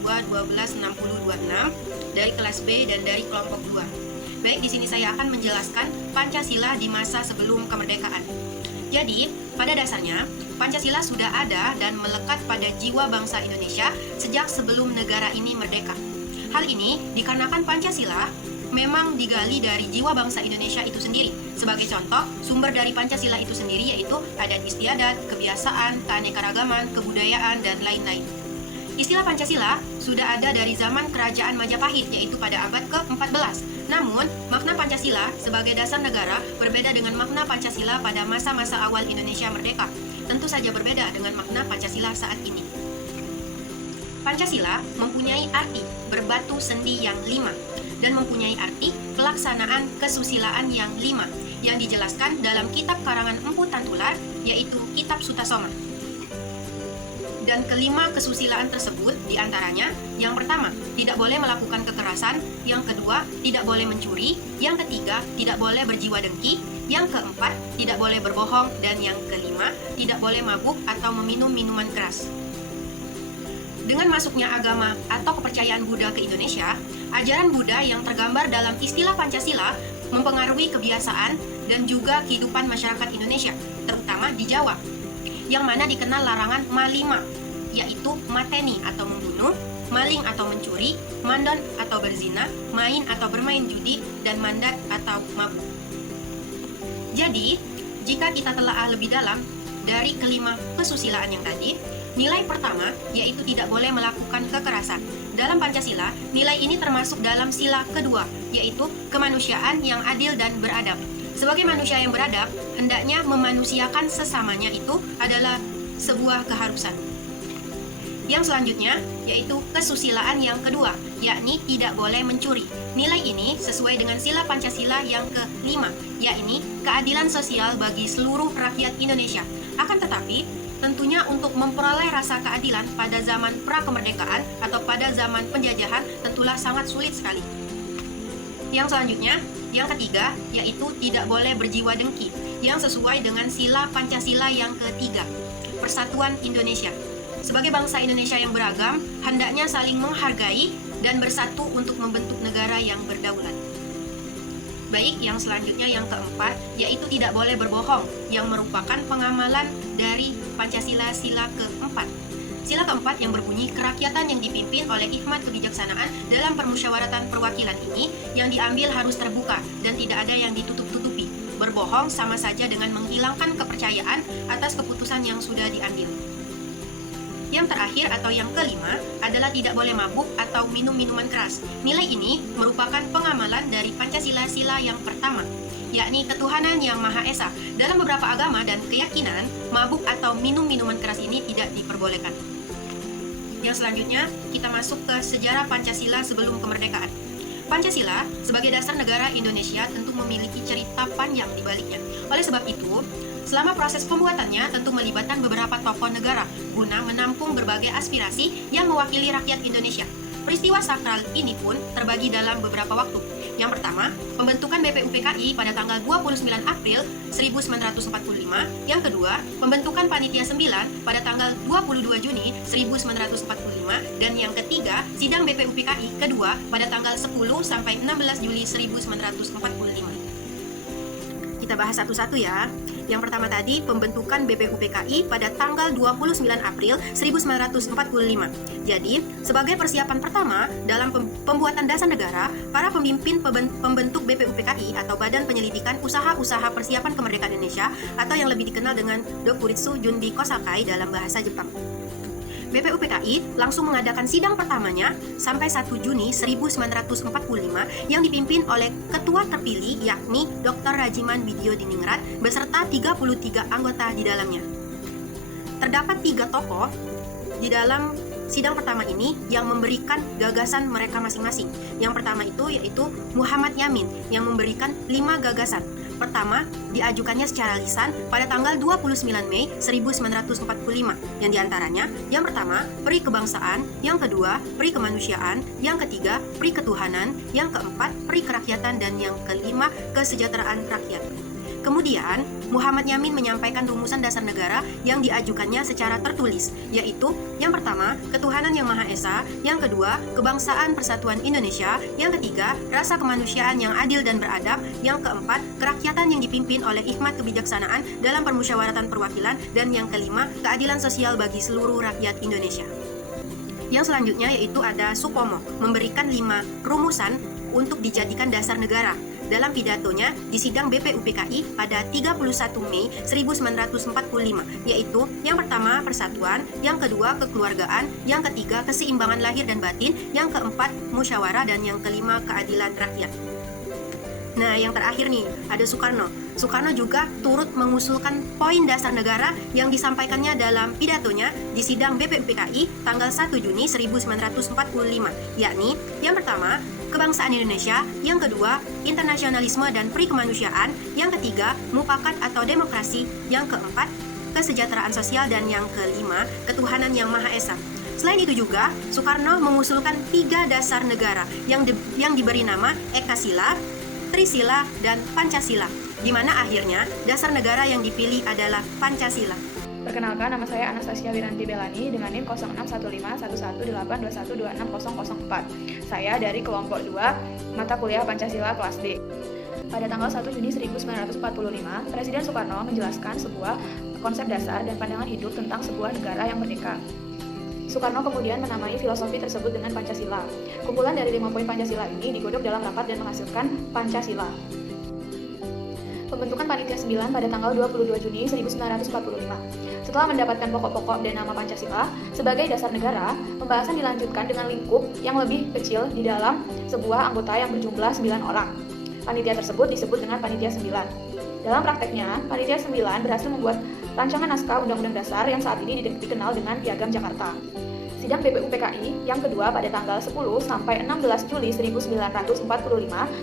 62, 12, 60, 26 dari kelas B dan dari kelompok 2. Baik, di sini saya akan menjelaskan Pancasila di masa sebelum kemerdekaan. Jadi, pada dasarnya, Pancasila sudah ada dan melekat pada jiwa bangsa Indonesia sejak sebelum negara ini merdeka. Hal ini dikarenakan Pancasila memang digali dari jiwa bangsa Indonesia itu sendiri. Sebagai contoh, sumber dari Pancasila itu sendiri yaitu adat istiadat, kebiasaan, keanekaragaman, kebudayaan, dan lain-lain. Istilah Pancasila sudah ada dari zaman Kerajaan Majapahit, yaitu pada abad ke-14. Namun, makna Pancasila sebagai dasar negara berbeda dengan makna Pancasila pada masa-masa awal Indonesia merdeka. Tentu saja berbeda dengan makna Pancasila saat ini. Pancasila mempunyai arti berbatu sendi yang 5 dan mempunyai arti pelaksanaan kesusilaan yang 5 yang dijelaskan dalam kitab karangan Empu Tantular, yaitu Kitab Sutasoma. Dan kelima kesusilaan tersebut diantaranya, yang pertama, tidak boleh melakukan kekerasan, yang kedua, tidak boleh mencuri, yang ketiga, tidak boleh berjiwa dengki, yang keempat, tidak boleh berbohong, dan yang kelima, tidak boleh mabuk atau meminum minuman keras. Dengan masuknya agama atau kepercayaan Buddha ke Indonesia, ajaran Buddha yang tergambar dalam istilah Pancasila mempengaruhi kebiasaan dan juga kehidupan masyarakat Indonesia, terutama di Jawa, yang mana dikenal larangan malima, yaitu mateni atau membunuh, maling atau mencuri, mandon atau berzina, main atau bermain judi, dan mandat atau mabuk. Jadi, jika kita telaah lebih dalam dari kelima kesusilaan yang tadi, nilai pertama yaitu tidak boleh melakukan kekerasan. Dalam Pancasila, nilai ini termasuk dalam sila kedua, yaitu kemanusiaan yang adil dan beradab. Sebagai manusia yang beradab, hendaknya memanusiakan sesamanya itu adalah sebuah keharusan. Yang selanjutnya, yaitu kesusilaan yang kedua, yakni tidak boleh mencuri. Nilai ini sesuai dengan sila Pancasila yang kelima, yakni keadilan sosial bagi seluruh rakyat Indonesia. Akan tetapi, tentunya untuk memperoleh rasa keadilan pada zaman prakemerdekaan atau pada zaman penjajahan tentulah sangat sulit sekali. Yang selanjutnya, yang ketiga, yaitu tidak boleh berjiwa dengki, yang sesuai dengan sila Pancasila yang ketiga, Persatuan Indonesia. Sebagai bangsa Indonesia yang beragam, hendaknya saling menghargai dan bersatu untuk membentuk negara yang berdaulat. Baik, yang selanjutnya yang keempat, yaitu tidak boleh berbohong, yang merupakan pengamalan dari Pancasila sila keempat. Sila keempat yang berbunyi kerakyatan yang dipimpin oleh hikmat kebijaksanaan dalam permusyawaratan perwakilan ini yang diambil harus terbuka dan tidak ada yang ditutup-tutupi. Berbohong sama saja dengan menghilangkan kepercayaan atas keputusan yang sudah diambil. Yang terakhir atau yang kelima adalah tidak boleh mabuk atau minum minuman keras. Nilai ini merupakan pengamalan dari Pancasila sila yang pertama, yakni ketuhanan yang Maha Esa. Dalam beberapa agama dan keyakinan, mabuk atau minum minuman keras ini tidak diperbolehkan. Yang selanjutnya, kita masuk ke sejarah Pancasila sebelum kemerdekaan. Pancasila sebagai dasar negara Indonesia tentu memiliki cerita panjang di baliknya. Oleh sebab itu, selama proses pembuatannya tentu melibatkan beberapa tokoh negara guna menampung berbagai aspirasi yang mewakili rakyat Indonesia. Peristiwa sakral ini pun terbagi dalam beberapa waktu. Yang pertama, pembentukan BPUPKI pada tanggal 29 April 1945. Yang kedua, pembentukan Panitia 9 pada tanggal 22 Juni 1945. Dan yang ketiga, sidang BPUPKI kedua pada tanggal 10 sampai 16 Juli 1945. Kita bahas satu-satu ya. Yang pertama tadi, pembentukan BPUPKI pada tanggal 29 April 1945. Jadi, sebagai persiapan pertama dalam pembuatan dasar negara, para pemimpin pembentuk BPUPKI atau Badan Penyelidikan Usaha-Usaha Persiapan Kemerdekaan Indonesia atau yang lebih dikenal dengan Dokuritsu Jundi Kosakai dalam bahasa Jepang. BPUPKI langsung mengadakan sidang pertamanya sampai 1 Juni 1945 yang dipimpin oleh ketua terpilih yakni Dr. Rajiman Widyodiningrat beserta 33 anggota di dalamnya. Terdapat 3 tokoh di dalam sidang pertama ini yang memberikan gagasan mereka masing-masing. Yang pertama itu yaitu Muhammad Yamin yang memberikan 5 gagasan. Pertama, diajukannya secara lisan pada tanggal 29 Mei 1945, yang diantaranya, yang pertama, peri kebangsaan, yang kedua, peri kemanusiaan, yang ketiga, peri ketuhanan, yang keempat, peri kerakyatan, dan yang kelima, kesejahteraan rakyat. Kemudian, Muhammad Yamin menyampaikan rumusan dasar negara yang diajukannya secara tertulis, yaitu yang pertama, ketuhanan yang Maha Esa, yang kedua, kebangsaan persatuan Indonesia, yang ketiga, rasa kemanusiaan yang adil dan beradab, yang keempat, kerakyatan yang dipimpin oleh hikmat kebijaksanaan dalam permusyawaratan perwakilan, dan yang kelima, keadilan sosial bagi seluruh rakyat Indonesia. Yang selanjutnya yaitu ada Supomo, memberikan 5 rumusan untuk dijadikan dasar negara. Dalam pidatonya di sidang BPUPKI pada 31 Mei 1945, yaitu yang pertama persatuan, yang kedua kekeluargaan, yang ketiga keseimbangan lahir dan batin, yang keempat musyawarah, dan yang kelima keadilan rakyat. Nah, yang terakhir nih, ada Soekarno. Soekarno juga turut mengusulkan poin dasar negara yang disampaikannya dalam pidatonya di sidang BPUPKI tanggal 1 Juni 1945, yakni yang pertama, kebangsaan Indonesia, yang kedua, internasionalisme dan perikemanusiaan, yang ketiga, mufakat atau demokrasi, yang keempat, kesejahteraan sosial, dan yang kelima, ketuhanan yang Maha Esa. Selain itu juga, Soekarno mengusulkan 3 dasar negara yang diberi nama Ekasila, Trisila, dan Pancasila, di mana akhirnya dasar negara yang dipilih adalah Pancasila. Perkenalkan, nama saya Anastasia Wiranti Belani dengan NIM 0615111821260004. Saya dari kelompok 2 mata kuliah Pancasila kelas D. Pada tanggal 1 Juni 1945, Presiden Soekarno menjelaskan sebuah konsep dasar dan pandangan hidup tentang sebuah negara yang merdeka. Soekarno kemudian menamai filosofi tersebut dengan Pancasila. Kumpulan dari 5 poin Pancasila ini digodok dalam rapat dan menghasilkan Pancasila. Pembentukan Panitia 9 pada tanggal 22 Juni 1945. Setelah mendapatkan pokok-pokok dan nama Pancasila sebagai dasar negara, pembahasan dilanjutkan dengan lingkup yang lebih kecil di dalam sebuah anggota yang berjumlah 9 orang. Panitia tersebut disebut dengan Panitia 9. Dalam prakteknya, Panitia 9 berhasil membuat rancangan naskah Undang-Undang Dasar yang saat ini dikenal dengan Piagam Jakarta. Sidang BPUPKI yang kedua pada tanggal 10 sampai 16 Juli 1945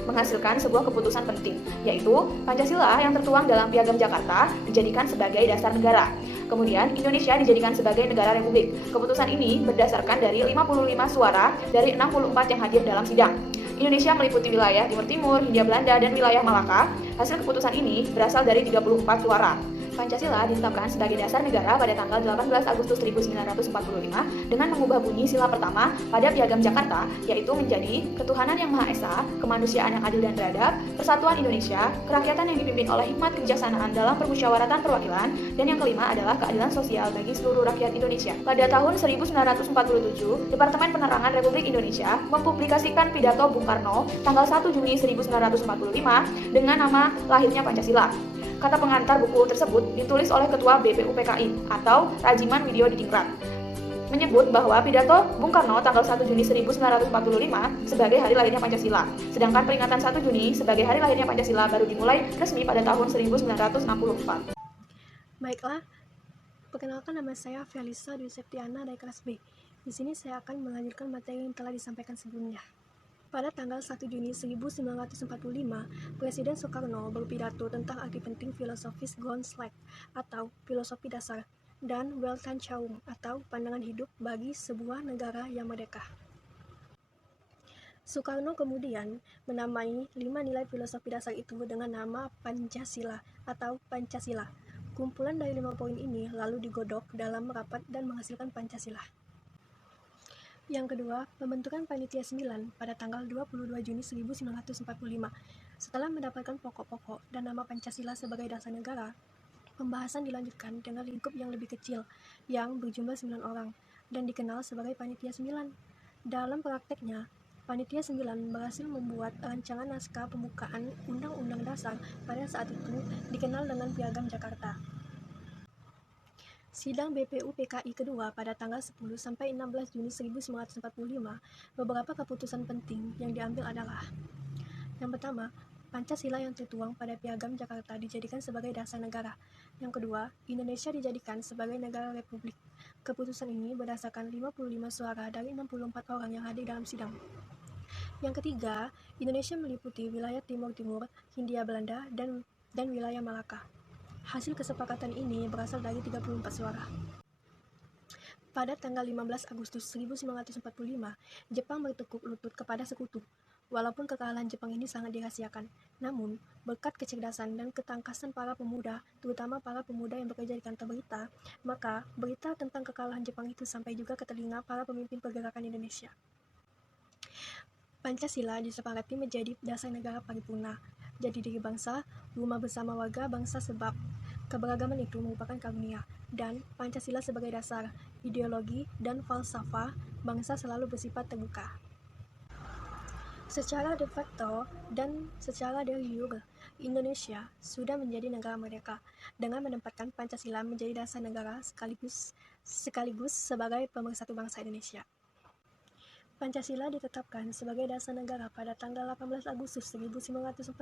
menghasilkan sebuah keputusan penting, yaitu Pancasila yang tertuang dalam Piagam Jakarta dijadikan sebagai dasar negara. Kemudian Indonesia dijadikan sebagai negara republik. Keputusan ini berdasarkan dari 55 suara dari 64 yang hadir dalam sidang. Indonesia meliputi wilayah Timur Timur, Hindia Belanda, dan wilayah Malaka. Hasil keputusan ini berasal dari 34 suara. Pancasila ditetapkan sebagai dasar negara pada tanggal 18 Agustus 1945 dengan mengubah bunyi sila pertama pada Piagam Jakarta, yaitu menjadi ketuhanan yang Maha Esa, kemanusiaan yang adil dan beradab, persatuan Indonesia, kerakyatan yang dipimpin oleh hikmat kebijaksanaan dalam permusyawaratan perwakilan, dan yang kelima adalah keadilan sosial bagi seluruh rakyat Indonesia. Pada tahun 1947, Departemen Penerangan Republik Indonesia mempublikasikan pidato Bung Karno tanggal 1 Juni 1945 dengan nama lahirnya Pancasila. Kata pengantar buku tersebut ditulis oleh Ketua BPUPKI atau Rajiman Widyo Diningrat, menyebut bahwa pidato Bung Karno tanggal 1 Juni 1945 sebagai hari lahirnya Pancasila, sedangkan peringatan 1 Juni sebagai hari lahirnya Pancasila baru dimulai resmi pada tahun 1964. Baiklah, perkenalkan nama saya Felisa Dwi Septiana dari kelas B. Di sini saya akan melanjutkan materi yang telah disampaikan sebelumnya. Pada tanggal 1 Juni 1945, Presiden Soekarno berpidato tentang arti penting filosofis Grundslag atau filosofi dasar dan Weltanschauung atau pandangan hidup bagi sebuah negara yang merdeka. Soekarno kemudian menamai 5 nilai filosofi dasar itu dengan nama Pancasila atau Pancasila. Kumpulan dari 5 poin ini lalu digodok dalam rapat dan menghasilkan Pancasila. Yang kedua, pembentukan Panitia 9 pada tanggal 22 Juni 1945. Setelah mendapatkan pokok-pokok dan nama Pancasila sebagai dasar negara, pembahasan dilanjutkan dengan lingkup yang lebih kecil, yang berjumlah 9 orang, dan dikenal sebagai Panitia 9. Dalam prakteknya, Panitia 9 berhasil membuat rancangan naskah pembukaan Undang-Undang Dasar pada saat itu dikenal dengan Piagam Jakarta. Sidang BPUPKI kedua pada tanggal 10 sampai 16 Juni 1945, beberapa keputusan penting yang diambil adalah: yang pertama, Pancasila yang tertuang pada Piagam Jakarta dijadikan sebagai dasar negara. Yang kedua, Indonesia dijadikan sebagai negara republik. Keputusan ini berdasarkan 55 suara dari 64 orang yang hadir dalam sidang. Yang ketiga, Indonesia meliputi wilayah Timur Timur, Hindia Belanda, dan wilayah Malaka. Hasil kesepakatan ini berasal dari 34 suara. Pada tanggal 15 Agustus 1945, Jepang bertekuk lutut kepada sekutu. Walaupun kekalahan Jepang ini sangat dirahasiakan, namun berkat kecerdasan dan ketangkasan para pemuda, terutama para pemuda yang bekerja di kantor berita, maka berita tentang kekalahan Jepang itu sampai juga ke telinga para pemimpin pergerakan Indonesia. Pancasila disepakati menjadi dasar negara paripurna, jadi diri bangsa, rumah bersama warga bangsa sebab keberagaman itu merupakan karunia, dan Pancasila sebagai dasar, ideologi, dan falsafah bangsa selalu bersifat terbuka. Secara de facto dan secara de jure, Indonesia sudah menjadi negara merdeka dengan menempatkan Pancasila menjadi dasar negara sekaligus sebagai pemersatu bangsa Indonesia. Pancasila ditetapkan sebagai dasar negara pada tanggal 18 Agustus 1945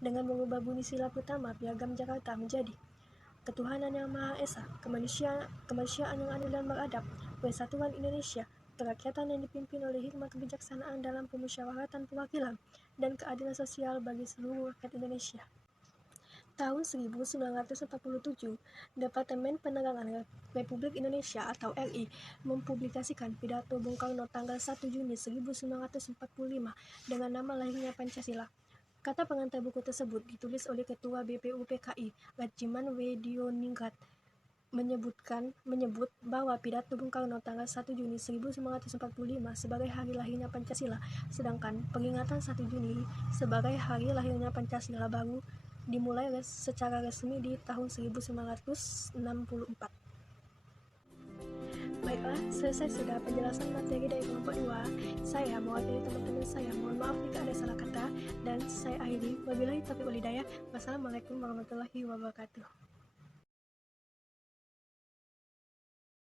dengan mengubah bunyi sila pertama Piagam Jakarta menjadi Ketuhanan Yang Maha Esa, kemanusiaan yang adil dan beradab, persatuan Indonesia, kerakyatan yang dipimpin oleh hikmat kebijaksanaan dalam pemusyawaratan perwakilan, dan keadilan sosial bagi seluruh rakyat Indonesia. Tahun 1947, Departemen Penerangan Republik Indonesia atau RI mempublikasikan pidato Bung Karno tanggal 1 Juni 1945 dengan nama lahirnya Pancasila. Kata pengantar buku tersebut ditulis oleh Ketua BPUPKI, Rajiman Wedioningrat, menyebut bahwa pidato Bung Karno tanggal 1 Juni 1945 sebagai hari lahirnya Pancasila, sedangkan peringatan 1 Juni sebagai hari lahirnya Pancasila baru dimulai secara resmi di tahun 1964. Baiklah, selesai sudah penjelasan materi dari kelompok 2. Saya mewakili teman-teman saya, mohon maaf jika ada salah kata, dan saya akhiri. Wabillahi taufiq wal hidayah. Wassalamualaikum warahmatullahi wabarakatuh.